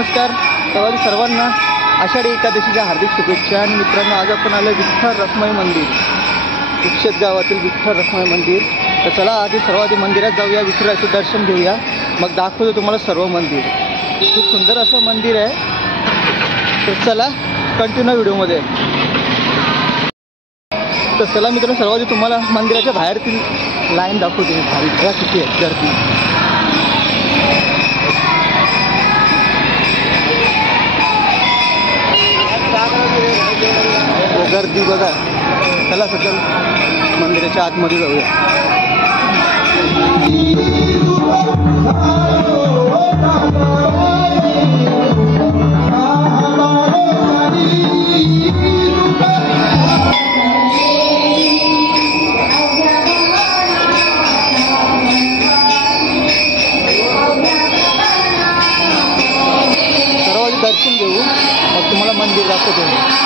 नमस्कार सर्वांना आषाढी एकादशीच्या हार्दिक शुभेच्छा। आणि मित्रांनो, आज आपण आलो विठ्ठल रखुमाई मंदिर, उक्षेत गावातील विठ्ठल रखुमाई मंदिर। तर चला सर्वात आधी मंदिरात जाऊया, विठ्ठलाचे दर्शन घेऊया, मग दाखवतो तुम्हाला सर्व मंदिर। खूप सुंदर असं मंदिर आहे, तर चला कंटिन्यू व्हिडिओमध्ये। तर चला मित्रांनो, सर्वात आधी तुम्हाला मंदिराच्या बाहेरतील लाईन दाखवते, भाविक किती आहेत गर्दी। गर्दी बघा। चला सध्या मंदिराच्या आतमध्ये जाऊया। सर्वांनी दर्शन घेऊ, मग तुम्हाला मंदिर दाखवतो।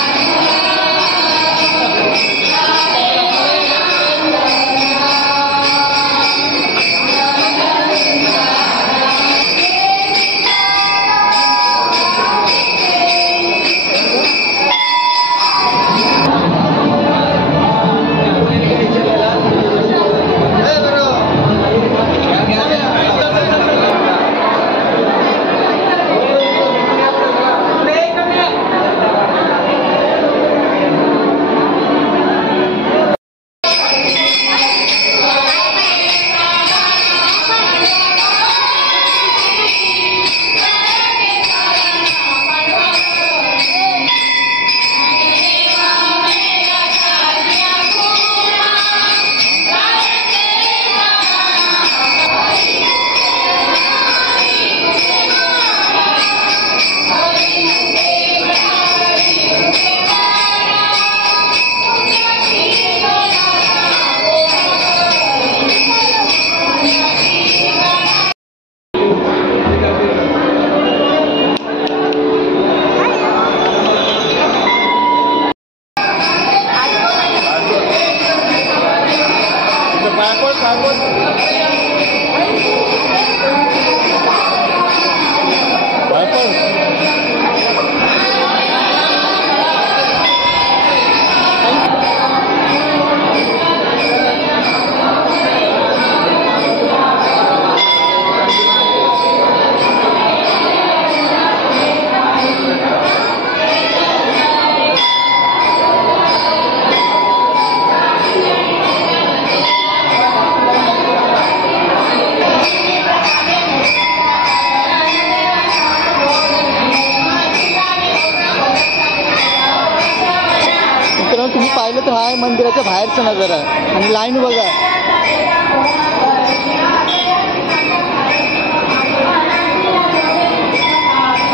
तुम्ही पाहिलं तर हा मंदिराच्या बाहेरचा नजारा आणि लाईन बघा।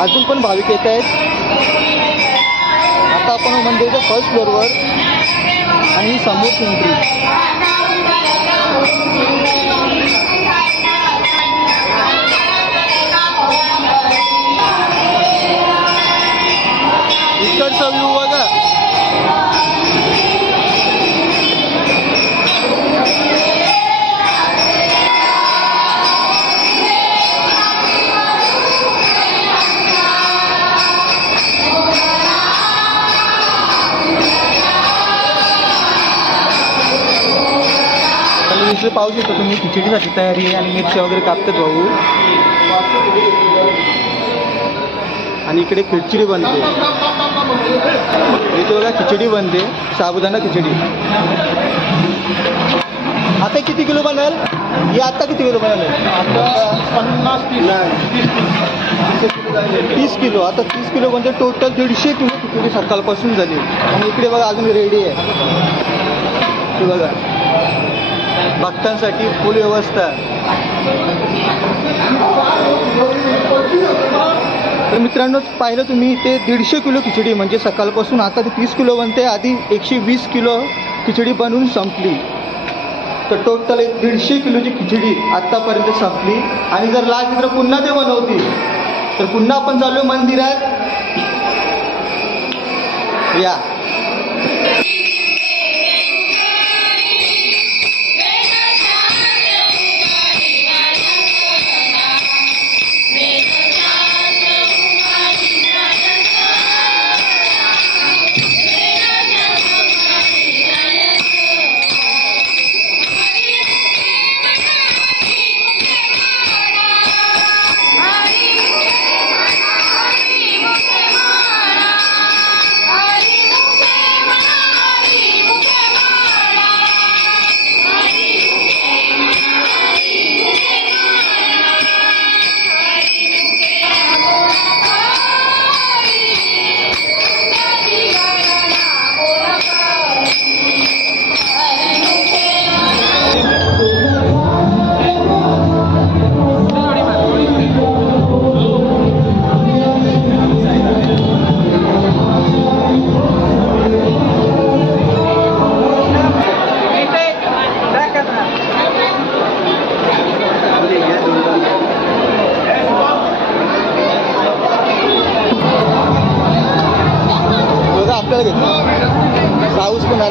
अजून पण भाविक येत आहेत। आता आपण मंदिराच्या फर्स्ट फ्लोअरवर आणि समोर एंट्री। इकडचा व्ह्यू बघा। दुसरं पाहू शकता तुम्ही, खिचडीसाठी तयारी आहे आणि मिरच्या वगैरे कापतात भाऊ। आणि इकडे खिचडी बनते, इथे बघा खिचडी बनते, साबुदाणा खिचडी। आता किती किलो बनेल ही? आता किती किलो बनेल? आता 30 किलो। आता 30 किलो म्हणजे टोटल 150 किलो खिचडी सकाळपासून झाली। आणि इकडे बघा अजून रेडी आहे, ते बघा भक्तांसाठी फुल व्यवस्था। तर मित्रांनो, पाहिलं तुम्ही ते 150 किलो खिचडी म्हणजे सकाळपासून आता ते 30 किलो बनते। आधी 120 किलो खिचडी बनवून संपली, तर टोटल 150 किलोची खिचडी आत्तापर्यंत संपली। आणि जर लागली तर पुन्हा ते बनवतील। तर पुन्हा आपण चालू मंदिरात या।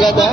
आता.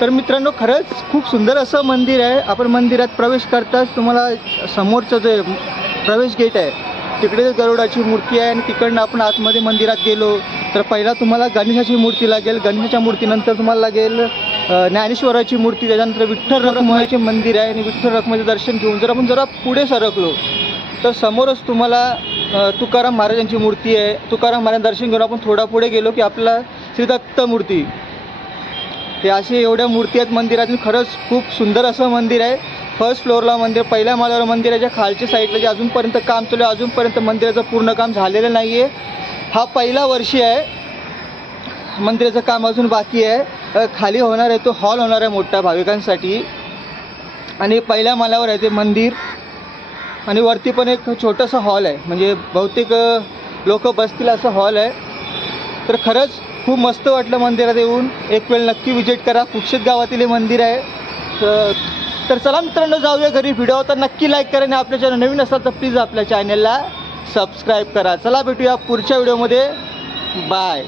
तर मित्रांनो, खरंच खूप सुंदर असं मंदिर आहे. आपण मंदिरात प्रवेश करताच तुम्हाला समोरचं जे प्रवेश गेट आहे तिकडे गरुडाची मूर्ती आहे आणि तिकडनं आपण आतमध्ये मंदिरात गेलो तर पहिला तुम्हाला गणेशाची मूर्ती लागेल. गणेशाच्या मूर्तीनंतर तुम्हाला लागेल ज्ञानेश्वराची मूर्ती, त्याच्यानंतर विठ्ठल रखुमाईचे मंदिर आहे आणि विठ्ठल रखुमाईचं दर्शन घेऊन जर आपण जरा पुढे सरकलो तर समोरच तुम्हाला तुकाराम महाराजांची मूर्ती आहे. तुकाराम महाराज दर्शन घेऊन आपण थोडा पुढे गेलो की आपला श्री दत्त मूर्ती, हे असे एवढ्या मूर्ती आहेत मंदिरातून. खरंच खूप सुंदर असं मंदिर आहे. फर्स्ट फ्लोअरला मंदिर, पहिल्या माळ्यावर मंदिराच्या खालच्या साईडला जे अजूनपर्यंत काम चालू आहे, अजूनपर्यंत मंदिराचं पूर्ण काम झालेलं नाही आहे. हा पहिला वर्षी आहे, मंदिराचं काम अजून बाकी आहे. खाली होणार आहे तो हॉल होणार आहे मोठा भाविकांसाठी आणि पहिल्या माळ्यावर आहे ते मंदिर आणि वरती पण एक छोटंसं हॉल आहे, म्हणजे बहुतेक लोक बसतील असं हॉल आहे. तर खरंच खूप मस्त वाटलं मंदिरात येऊन. एक वेळ नक्की विजिट करा. कुक्षित गावातील हे मंदिर आहे. तर चला मित्रांनो, जाऊया घरी. व्हिडिओ तर नक्की लाईक करा आणि आपल्या चॅनल नवीन असाल तर प्लीज आपल्या चॅनलला सबस्क्राईब करा. चला भेटूया पुढच्या व्हिडिओमध्ये. बाय.